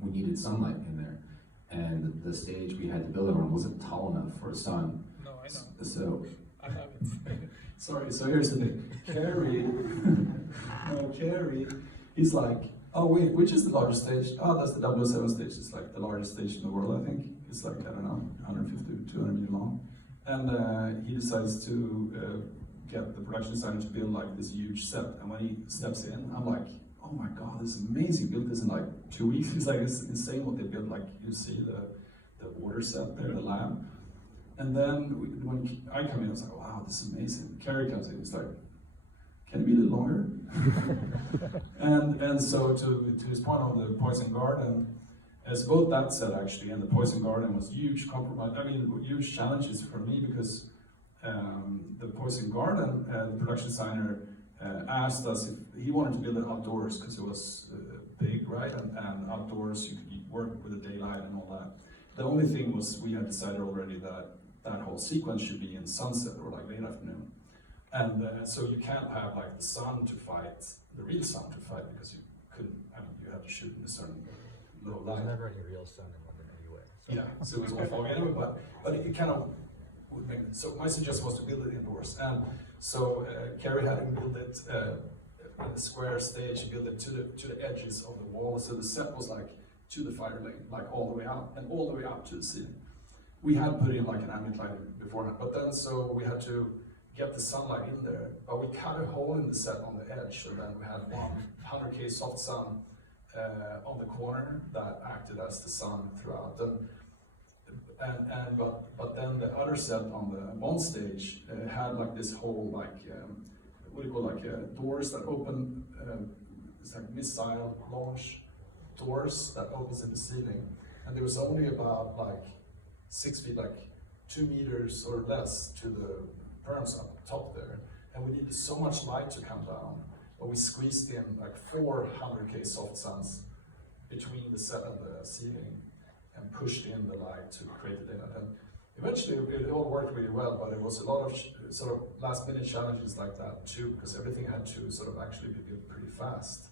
we needed sunlight in there. And the stage we had to build it on wasn't tall enough for a sun. No, I know. So, I have it. sorry, so here's the thing. Cary, he's like, oh wait, which is the largest stage? Oh, that's the 007 stage. It's like the largest stage in the world, I think. It's like, I don't know, 150 to 200 meters long. And he decides to get the production designer to build like this huge set. And when he steps in, I'm like, oh my God, this is amazing. Built this in like 2 weeks. It's like, it's insane what they built. Like you see the water set there, the lab. And then when I come in, I was like, wow, this is amazing. Cary comes in, he's like, can it be a little longer? and so to his point on the Poison Garden, as both that set actually and the Poison Garden was huge compromise. I mean, huge challenges for me because the Poison Garden, the production designer asked us if he wanted to build it outdoors because it was big, right? And outdoors you could work with the daylight and all that. The only thing was we had decided already that that whole sequence should be in sunset or like late afternoon. And so you can't have like the sun to fight, the real sun to fight because you couldn't, I mean, you had to shoot in a certain low light. There's never any real sun in London anyway. So. Yeah, so it was all foggy anyway, but it kind of would make it. So my suggestion was to build it indoors. And so Cary had him build it in a square stage, build it to the edges of the wall. So the set was like to the fire lane, like all the way out and all the way up to the ceiling. We had put in like an ambient light beforehand, but then so we had to get the sunlight in there, but we cut a hole in the set on the edge, and then we had 100K soft sun on the corner that acted as the sun throughout. But then the other set on the Bond stage had like this whole like what do you call doors that open. It's like missile launch doors that opens in the ceiling, and there was only about like 6 feet, like 2 meters or less to the perms up top there, and we needed so much light to come down, but we squeezed in like 400K soft suns between the set and the ceiling and pushed in the light to create it in it. And eventually it all worked really well, but it was a lot of sort of last minute challenges like that too, because everything had to sort of actually be built pretty fast.